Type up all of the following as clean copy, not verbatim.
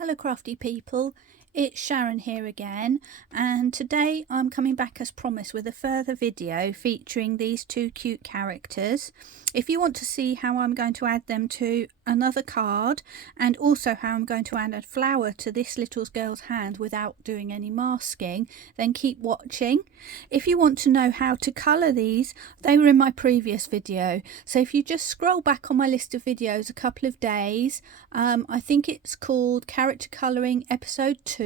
Hello crafty people, it's Sharon here again, and today I'm coming back as promised with a further video featuring these two cute characters. If you want to see how I'm going to add them to another card, and also how I'm going to add a flower to this little girl's hand without doing any masking, then keep watching. If you want to know how to colour these, they were in my previous video, so if you just scroll back on my list of videos a couple of days, I think it's called Character Colouring Episode 2,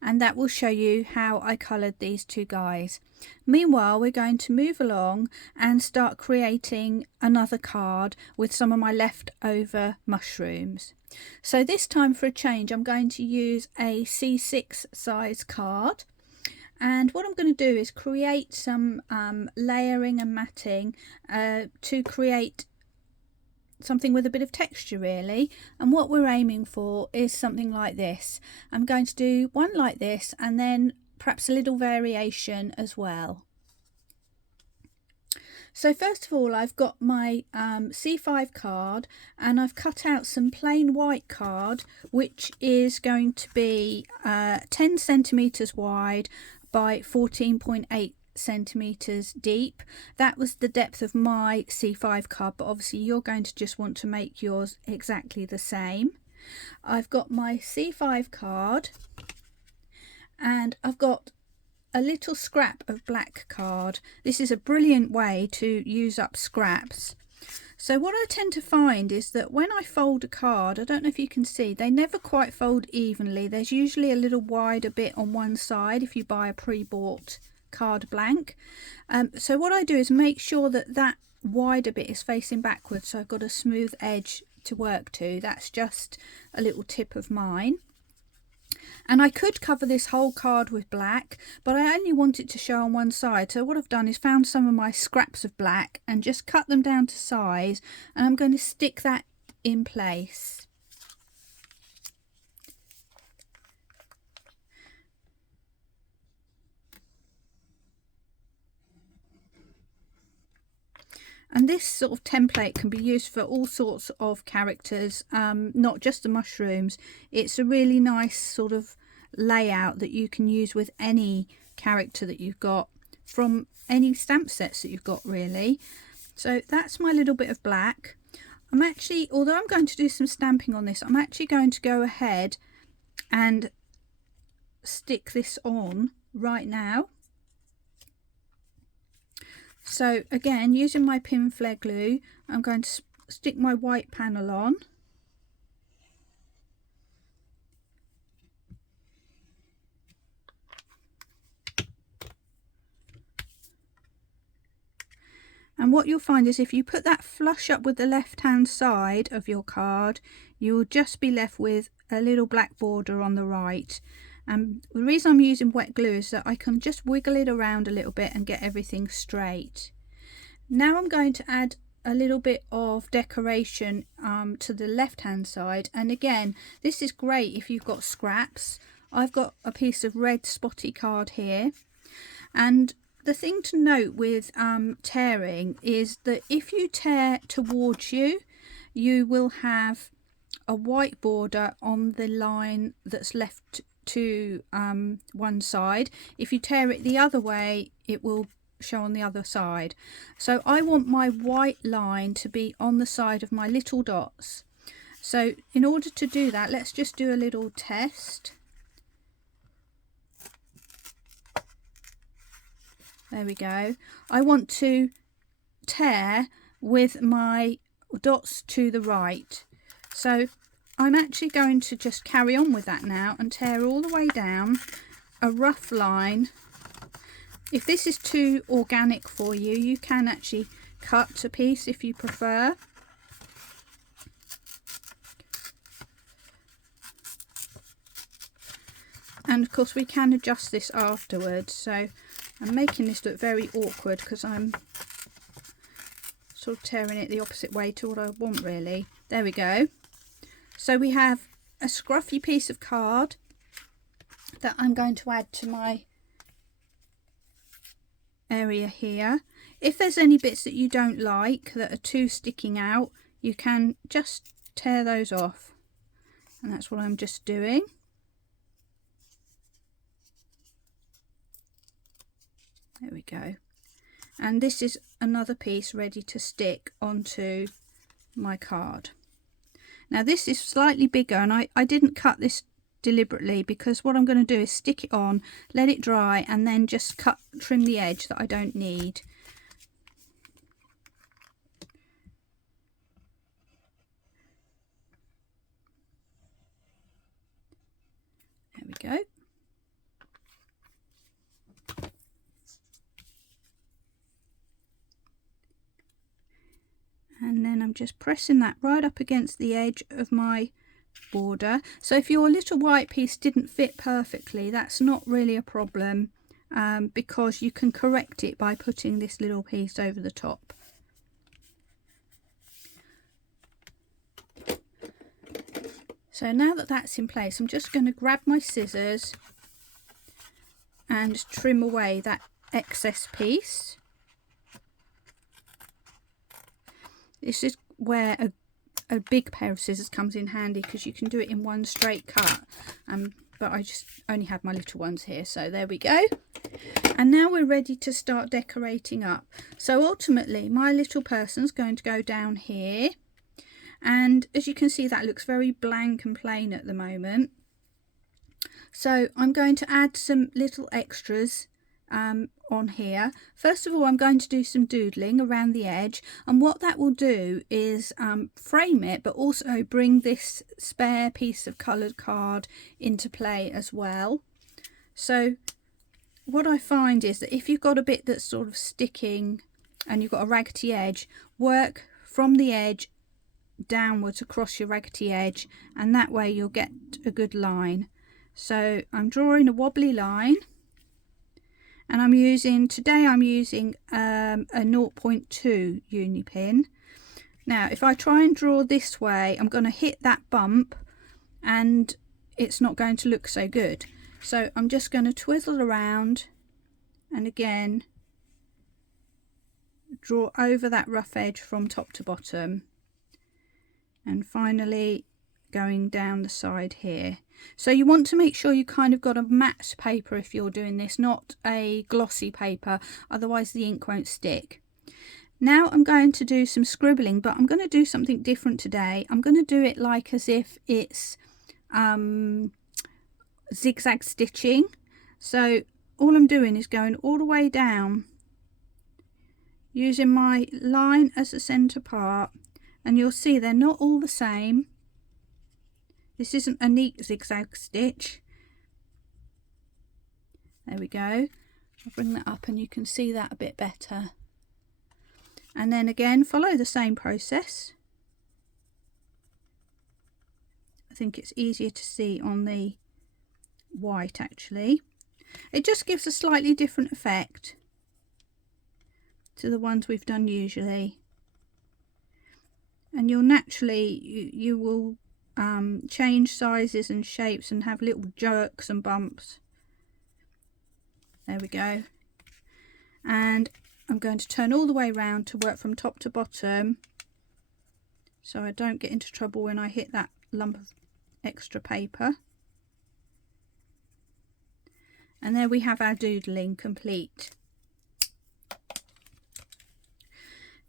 and that will show you how I coloured these two guys. Meanwhile, we're going to move along and start creating another card with some of my leftover mushrooms. So this time, for a change, I'm going to use a C6 size card. And what I'm going to do is create some layering and matting to create something with a bit of texture really, and what we're aiming for is something like this. I'm going to do one like this and then perhaps a little variation as well. So first of all, I've got my C5 card, and I've cut out some plain white card which is going to be 10 centimeters wide by 14.8 centimeters deep. That was the depth of my C5 card, but obviously you're going to just want to make yours exactly the same. I've got my C5 card, and I've got a little scrap of black card. This is a brilliant way to use up scraps. So what I tend to find is that when I fold a card, I don't know if you can see, they never quite fold evenly. There's usually a little wider bit on one side if you buy a pre-bought card blank. So what I do is make sure that that wider bit is facing backwards, so I've got a smooth edge to work to. That's just a little tip of mine. And I could cover this whole card with black, but I only want it to show on one side. So what I've done is found some of my scraps of black and just cut them down to size, and I'm going to stick that in place. And this sort of template can be used for all sorts of characters, not just the mushrooms. It's a really nice sort of layout that you can use with any character that you've got from any stamp sets that you've got really. So that's my little bit of black. I'm actually, although I'm going to do some stamping on this, I'm actually going to go ahead and stick this on right now. So again, using my pin flare glue, I'm going to stick my white panel on. And what you'll find is if you put that flush up with the left hand side of your card, you will just be left with a little black border on the right. And the reason I'm using wet glue is that I can just wiggle it around a little bit and get everything straight. Now I'm going to add a little bit of decoration to the left hand side, and again this is great if you've got scraps. I've got a piece of red spotty card here, and the thing to note with tearing is that if you tear towards you, you will have a white border on the line that's left to one side. If you tear it the other way, it will show on the other side. So I want my white line to be on the side of my little dots. So in order to do that, let's just do a little test. There we go. I want to tear with my dots to the right. So I'm actually going to just carry on with that now and tear all the way down a rough line. If this is too organic for you, you can actually cut a piece if you prefer. And of course we can adjust this afterwards. So I'm making this look very awkward because I'm sort of tearing it the opposite way to what I want really. There we go. So we have a scruffy piece of card that I'm going to add to my area here. If there's any bits that you don't like that are too sticking out, you can just tear those off And that's what I'm just doing. There we go. And this is another piece ready to stick onto my card. Now this is slightly bigger, and I didn't cut this deliberately, because what I'm going to do is stick it on, let it dry, and then just trim the edge that I don't need. There we go. And then I'm just pressing that right up against the edge of my border. So if your little white piece didn't fit perfectly, that's not really a problem, because you can correct it by putting this little piece over the top. So now that that's in place, I'm just going to grab my scissors and trim away that excess piece. This is where a big pair of scissors comes in handy, because you can do it in one straight cut, but I just only have my little ones here, so there we go. And now we're ready to start decorating up. So ultimately my little person's going to go down here, and as you can see, that looks very blank and plain at the moment. So I'm going to add some little extras on here. First of all, I'm going to do some doodling around the edge, and what that will do is frame it, but also bring this spare piece of coloured card into play as well. So what I find is that if you've got a bit that's sort of sticking and you've got a raggedy edge, work from the edge downwards across your raggedy edge, and that way you'll get a good line. So I'm drawing a wobbly line, and I'm using a 0.2 uni pin. Now if I try and draw this way, I'm going to hit that bump and it's not going to look so good. So I'm just going to twizzle around and again draw over that rough edge from top to bottom, and finally going down the side here. So you want to make sure you kind of got a matte paper if you're doing this, not a glossy paper, otherwise the ink won't stick. Now I'm going to do some scribbling, but I'm going to do something different today. I'm going to do it like as if it's zigzag stitching. So all I'm doing is going all the way down using my line as the center part, and you'll see they're not all the same. This isn't a neat zigzag stitch. There we go. I'll bring that up and you can see that a bit better. And then again, follow the same process. I think it's easier to see on the white actually. It just gives a slightly different effect to the ones we've done usually. And you'll naturally, you will change sizes and shapes and have little jerks and bumps. There we go. And I'm going to turn all the way around to work from top to bottom, so I don't get into trouble when I hit that lump of extra paper. And there we have our doodling complete.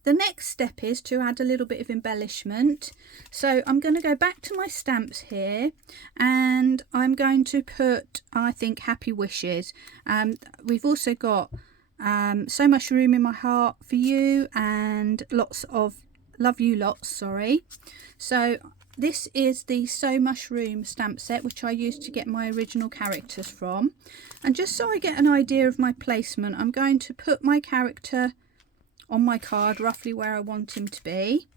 The next step is to add a little bit of embellishment. So I'm going to go back to my stamps here, and I'm going to put, I think, happy wishes. We've also got so much room in my heart for you, and lots of love you lots, sorry. So this is the So Mushroom stamp set, which I used to get my original characters from. And just so I get an idea of my placement, I'm going to put my character on my card roughly where I want him to be.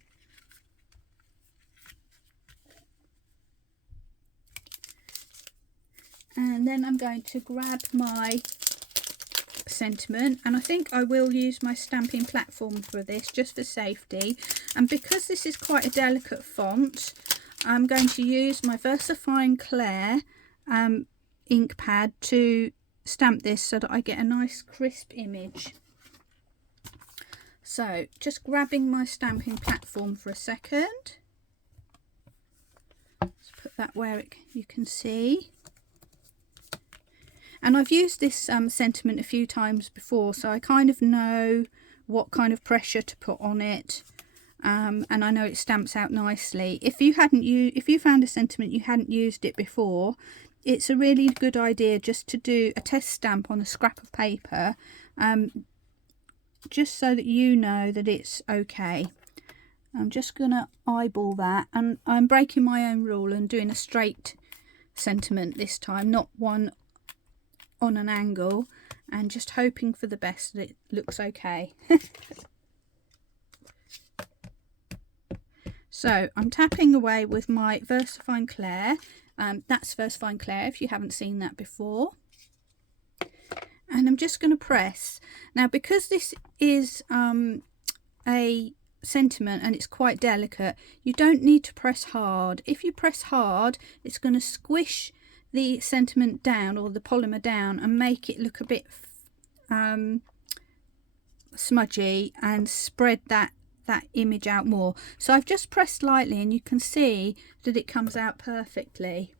And then I'm going to grab my sentiment, and I think I will use my stamping platform for this just for safety. And because this is quite a delicate font, I'm going to use my VersaFine Claire ink pad to stamp this so that I get a nice crisp image. So just grabbing my stamping platform for a second. Let's put that where you can see. And I've used this sentiment a few times before, so I kind of know what kind of pressure to put on it, and I know it stamps out nicely. If you found a sentiment you hadn't used it before, it's a really good idea just to do a test stamp on a scrap of paper, just so that you know that it's okay. I'm just gonna eyeball that, and I'm breaking my own rule and doing a straight sentiment this time, not one on an angle, and just hoping for the best that it looks okay. So I'm tapping away with my VersaFine Clair. That's VersaFine Clair if you haven't seen that before. And I'm just going to press. Now, because this is a sentiment and it's quite delicate, you don't need to press hard. If you press hard, it's going to squish the sentiment down, or the polymer down, and make it look a bit smudgy and spread that image out more. So I've just pressed lightly and you can see that it comes out perfectly.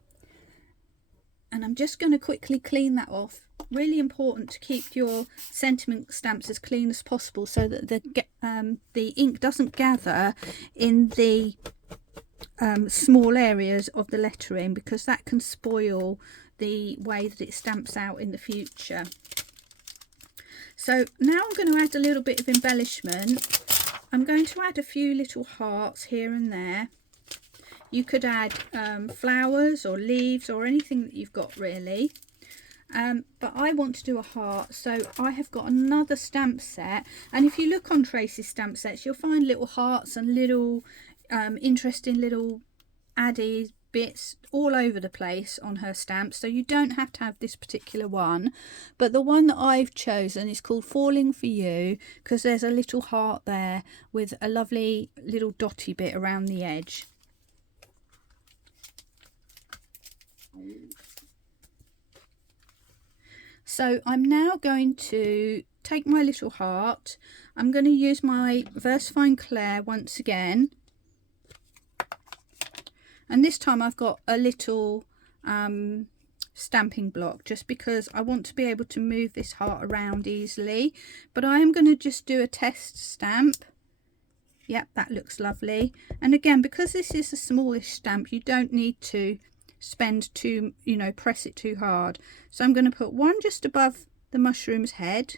And I'm just going to quickly clean that off. Really important to keep your sentiment stamps as clean as possible so that the ink doesn't gather in the small areas of the lettering, because that can spoil the way that it stamps out in the future. So now I'm going to add a little bit of embellishment. I'm going to add a few little hearts here and there. You could add flowers or leaves or anything that you've got really. But I want to do a heart, so I have got another stamp set, and if you look on Tracey's stamp sets, you'll find little hearts and little interesting little added bits all over the place on her stamps, so you don't have to have this particular one. But the one that I've chosen is called Falling For You, because there's a little heart there with a lovely little dotty bit around the edge. So I'm now going to take my little heart. I'm going to use my VersaFine Clair once again, and this time I've got a little stamping block, just because I want to be able to move this heart around easily. But I am going to just do a test stamp. Yep, that looks lovely. And again, because this is a smallish stamp, you don't need to spend too, press it too hard. So I'm going to put one just above the mushroom's head,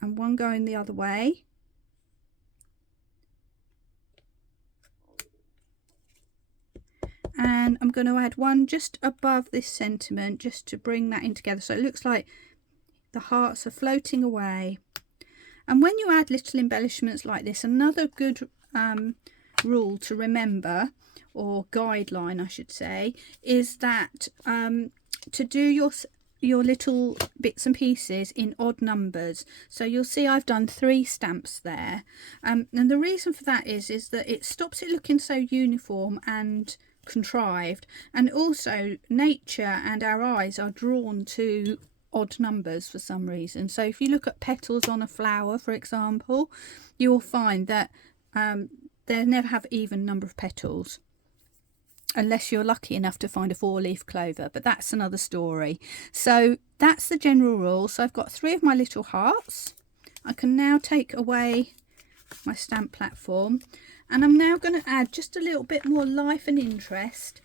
and one going the other way. And I'm going to add one just above this sentiment, just to bring that in together, so it looks like the hearts are floating away. And when you add little embellishments like this, another good rule to remember, or guideline I should say, is that to do your little bits and pieces in odd numbers. So you'll see I've done 3 stamps there, and the reason for that is that it stops it looking so uniform and contrived, and also nature and our eyes are drawn to odd numbers for some reason. So if you look at petals on a flower, for example, you'll find that they never have even number of petals, unless you're lucky enough to find a 4-leaf clover, but that's another story. So that's the general rule. So I've got 3 of my little hearts. I can now take away my stamp platform, and I'm now going to add just a little bit more life and interest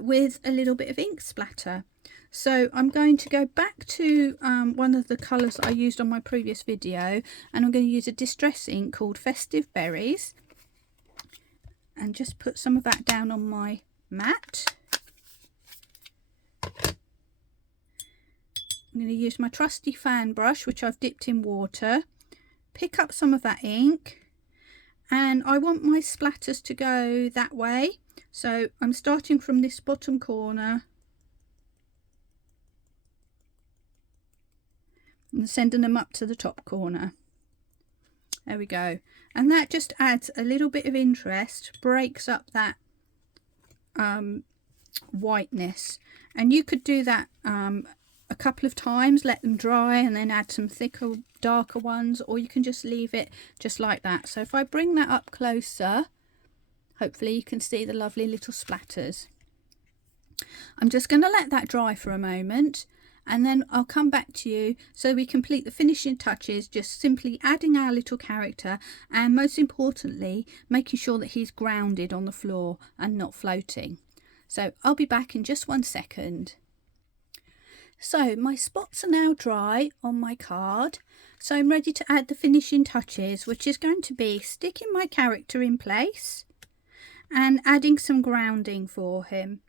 with a little bit of ink splatter. So I'm going to go back to one of the colours that I used on my previous video, and I'm going to use a distress ink called Festive Berries, and just put some of that down on my mat. I'm going to use my trusty fan brush, which I've dipped in water, pick up some of that ink, and I want my splatters to go that way. So I'm starting from this bottom corner and sending them up to the top corner. There we go. And that just adds a little bit of interest, breaks up that whiteness. And you could do that a couple of times, let them dry, and then add some thicker, darker ones, or you can just leave it just like that. So if I bring that up closer, hopefully you can see the lovely little splatters. I'm just going to let that dry for a moment, and then I'll come back to you so we complete the finishing touches, just simply adding our little character, and most importantly making sure that he's grounded on the floor and not floating. So I'll be back in just 1 second. So my spots are now dry on my card, so I'm ready to add the finishing touches, which is going to be sticking my character in place and adding some grounding for him.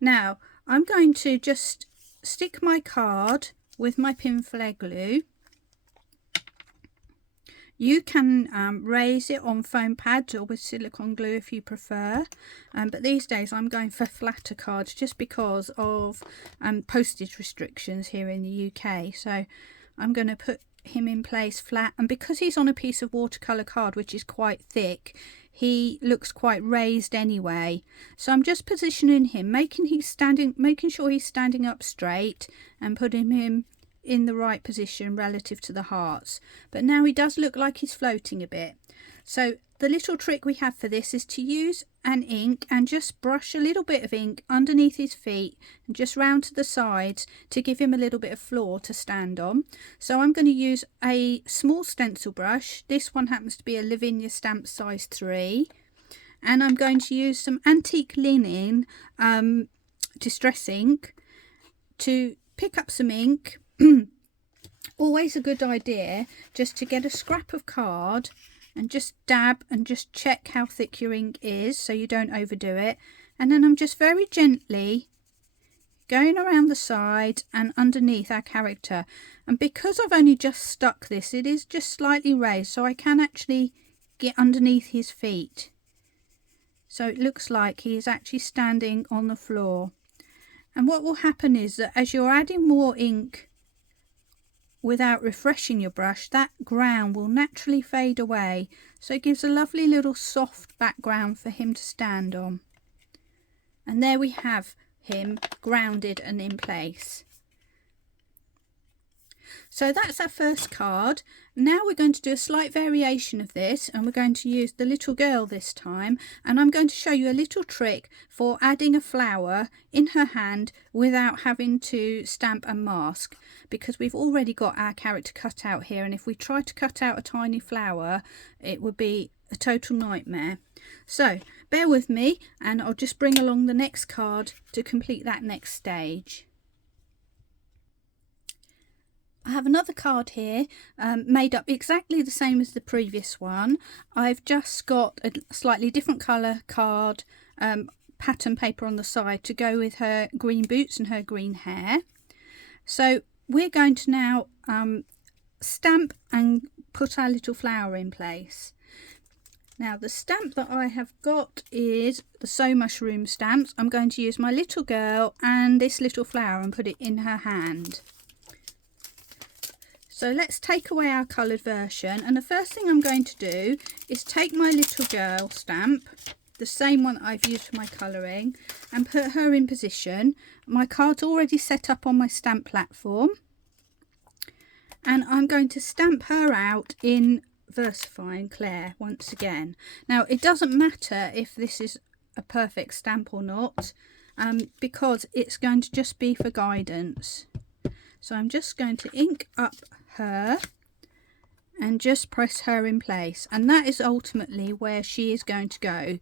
Now I'm going to just stick my card with my pin flare glue. You can raise it on foam pads or with silicone glue if you prefer, but these days I'm going for flatter cards just because of postage restrictions here in the UK. So I'm going to put him in place flat, and because he's on a piece of watercolour card which is quite thick, he looks quite raised anyway. So I'm just positioning him, making sure he's standing up straight and putting him in the right position relative to the hearts. But now he does look like he's floating a bit. So the little trick we have for this is to use an ink and just brush a little bit of ink underneath his feet and just round to the sides to give him a little bit of floor to stand on. So I'm going to use a small stencil brush. This one happens to be a Lavinia stamp size 3, and I'm going to use some antique linen distress ink to pick up some ink. Always a good idea just to get a scrap of card and just dab and just check how thick your ink is so you don't overdo it. And then I'm just very gently going around the sides and underneath our character. And because I've only just stuck this, it is just slightly raised, so I can actually get underneath his feet. So it looks like he is actually standing on the floor. And what will happen is that as you're adding more ink without refreshing your brush, that ground will naturally fade away, so it gives a lovely little soft background for him to stand on. And there we have him grounded and in place. So that's our first card. Now we're going to do a slight variation of this, and we're going to use the little girl this time, and I'm going to show you a little trick for adding a flower in her hand without having to stamp and mask, because we've already got our character cut out here, and if we try to cut out a tiny flower it would be a total nightmare. So bear with me and I'll just bring along the next card to complete that next stage. I have another card here made up exactly the same as the previous one. I've just got a slightly different colour card, pattern paper on the side to go with her green boots and her green hair. So we're going to now stamp and put our little flower in place. Now the stamp that I have got is the Sew Mushroom stamps. I'm going to use my little girl and this little flower and put it in her hand. So let's take away our coloured version, and the first thing I'm going to do is take my little girl stamp, the same one I've used for my colouring, and put her in position. My card's already set up on my stamp platform, and I'm going to stamp her out in Versifying Claire once again. Now it doesn't matter if this is a perfect stamp or not, because it's going to just be for guidance. So I'm just going to ink up her and just press her in place, and that is ultimately where she is going to go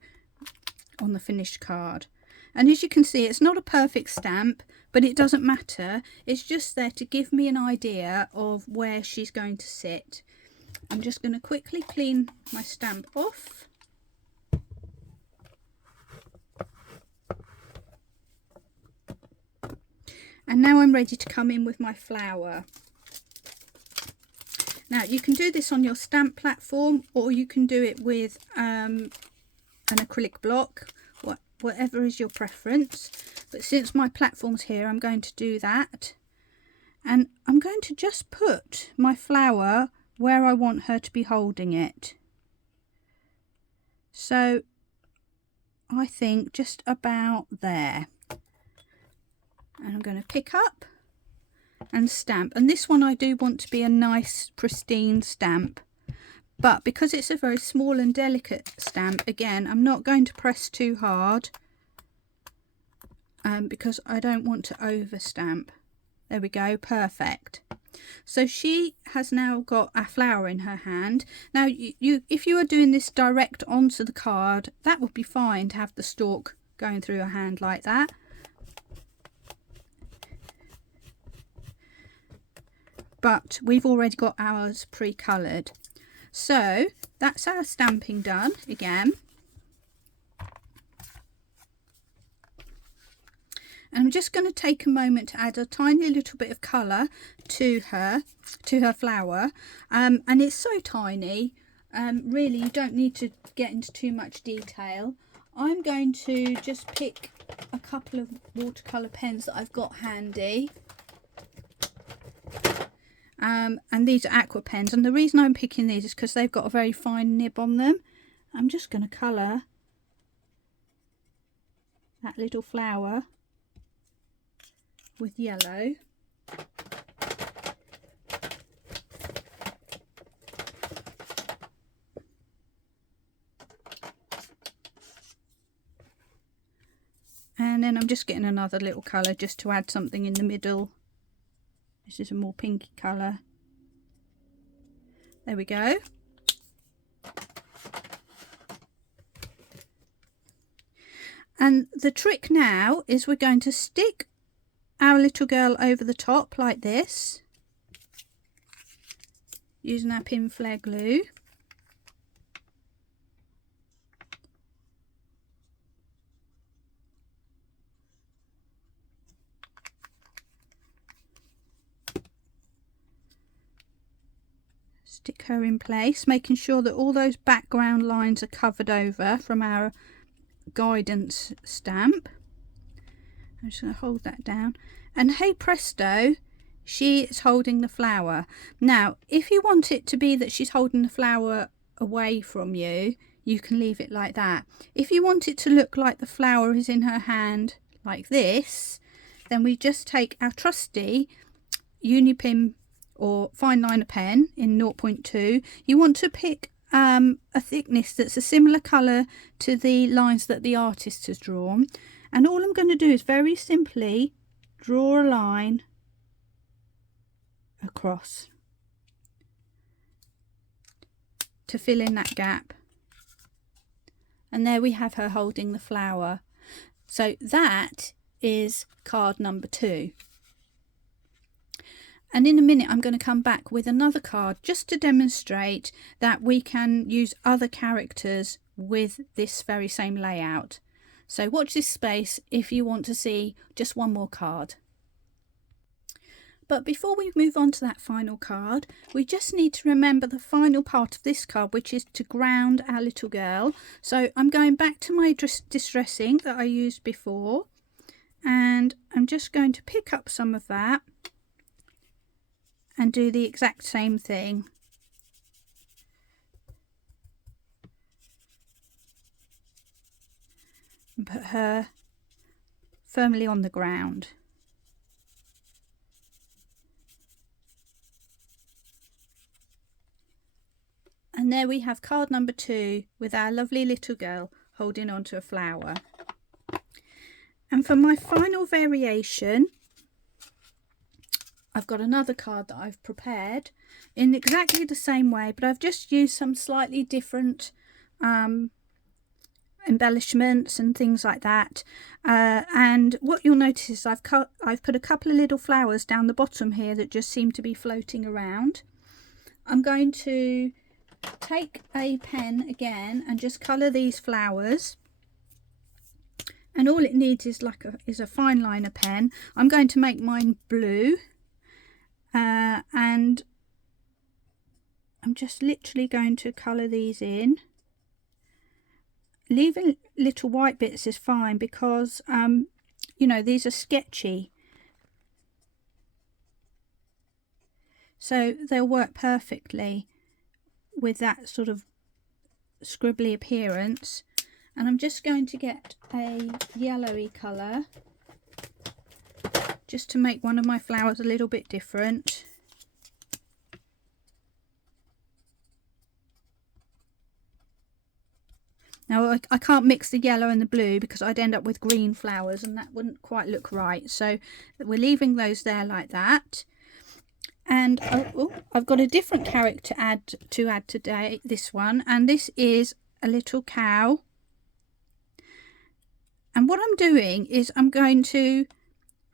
on the finished card. And as you can see, it's not a perfect stamp, but it doesn't matter. It's just there to give me an idea of where she's going to sit. I'm just going to quickly clean my stamp off. And now I'm ready to come in with my flower. Now you can do this on your stamp platform, or you can do it with an acrylic block, whatever is your preference. But since my platform's here, I'm going to do that. And I'm going to just put my flower where I want her to be holding it. So I think just about there. And I'm going to pick up and stamp. And this one I do want to be a nice pristine stamp, but because it's a very small and delicate stamp, again, I'm not going to press too hard because I don't want to over stamp. There we go, perfect. So she has now got a flower in her hand. Now if you are doing this direct onto the card, that would be fine to have the stalk going through her hand like that. But we've already got ours pre-coloured. So that's our stamping done again. And I'm just going to take a moment to add a tiny little bit of colour to her flower. And it's so tiny, really you don't need to get into too much detail. I'm going to just pick a couple of watercolour pens that I've got handy. And these are aqua pens, and the reason I'm picking these is because they've got a very fine nib on them. I'm just going to colour that little flower with yellow. And then I'm just getting another little colour just to add something in the middle. This is a more pinky colour. There we go. And the trick now is we're going to stick our little girl over the top like this, using our pin flare glue. Stick her in place, making sure that all those background lines are covered over from our guidance stamp. I'm just going to hold that down, and hey presto, she is holding the flower. Now if you want it to be that she's holding the flower away from you, you can leave it like that. If you want it to look like the flower is in her hand like this, then we just take our trusty Unipin or fine liner pen in 0.2. You want to pick a thickness that's a similar colour to the lines that the artist has drawn, and all I'm going to do is very simply draw a line across to fill in that gap, and there we have her holding the flower. So that is card number 2. And in a minute I'm going to come back with another card just to demonstrate that we can use other characters with this very same layout. So watch this space if you want to see just one more card. But before we move on to that final card, we just need to remember the final part of this card, which is to ground our little girl. So I'm going back to my distressing that I used before, and I'm just going to pick up some of that and do the exact same thing. And put her firmly on the ground. And there we have card number 2 with our lovely little girl holding onto a flower. And for my final variation, I've got another card that I've prepared in exactly the same way, but I've just used some slightly different embellishments and things like that. And what you'll notice is I've put a couple of little flowers down the bottom here that just seem to be floating around. I'm going to take a pen again and just colour these flowers. And all it needs is a fine liner pen. I'm going to make mine blue. And I'm just literally going to colour these in. Leaving little white bits is fine because you know, these are sketchy, so they'll work perfectly with that sort of scribbly appearance. And I'm just going to get a yellowy colour just to make one of my flowers a little bit different. Now I can't mix the yellow and the blue because I'd end up with green flowers and that wouldn't quite look right. So we're leaving those there like that. And I've got a different character to add today, this one. And this is a little cow. And what I'm doing is I'm going to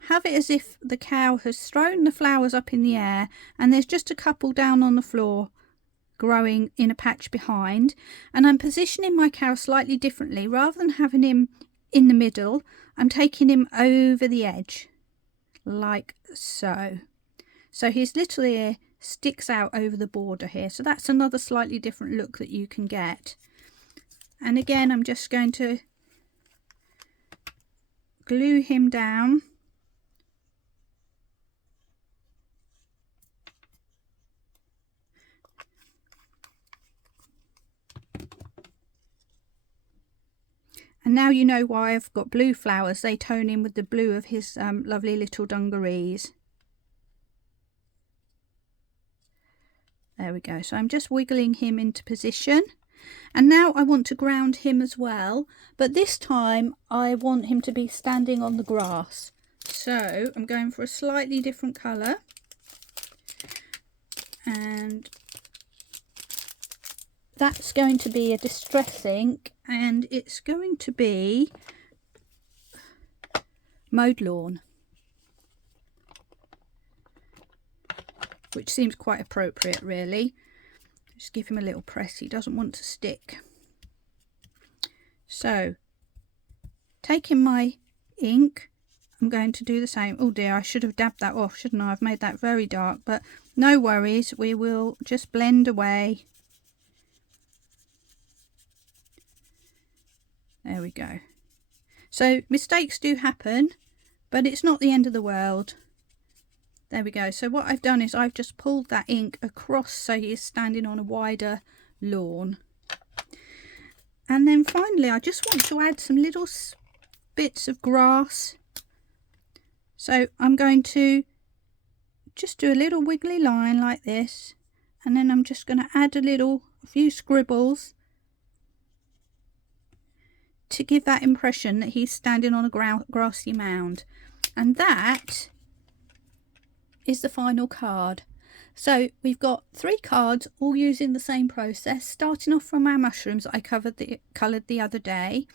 have it as if the cow has thrown the flowers up in the air and there's just a couple down on the floor growing in a patch behind, and I'm positioning my cow slightly differently. Rather than having him in the middle, I'm taking him over the edge like so. So his little ear sticks out over the border here, so that's another slightly different look that you can get. And again, I'm just going to glue him down. And now you know why I've got blue flowers. They tone in with the blue of his lovely little dungarees. There we go. So I'm just wiggling him into position. And now I want to ground him as well. But this time I want him to be standing on the grass. So I'm going for a slightly different colour. And that's going to be a distress ink, and it's going to be mowed lawn, which seems quite appropriate really. Just give him a little press, he doesn't want to stick. So taking my ink, I'm going to do the same. Oh dear, I should have dabbed that off, shouldn't I? I've made that very dark, but no worries, we will just blend away. There we go. So mistakes do happen, but it's not the end of the world. There we go. So what I've done is I've just pulled that ink across so he is standing on a wider lawn. And then finally I just want to add some little bits of grass. So I'm going to just do a little wiggly line like this, and then I'm just going to add a few scribbles to give that impression that he's standing on a grassy mound. And that is the final card. So we've got 3 cards all using the same process, starting off from our mushrooms that I coloured the other day.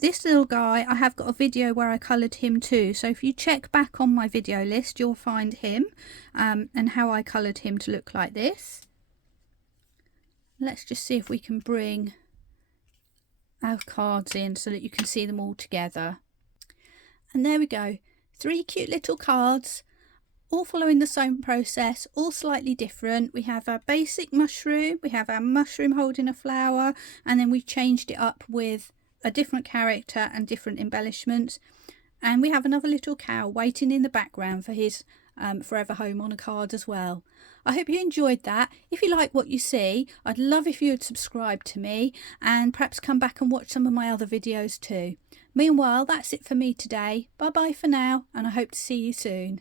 This little guy, I have got a video where I coloured him too, so if you check back on my video list you'll find him and how I coloured him to look like this. Let's just see if we can bring our cards in so that you can see them all together. And there we go, 3 cute little cards, all following the same process, all slightly different. We have our basic mushroom, we have our mushroom holding a flower, and then we've changed it up with a different character and different embellishments. And we have another little cow waiting in the background for his forever home on a card as well. I hope you enjoyed that. If you like what you see, I'd love if you would subscribe to me and perhaps come back and watch some of my other videos too. Meanwhile, that's it for me today. Bye bye for now, and I hope to see you soon.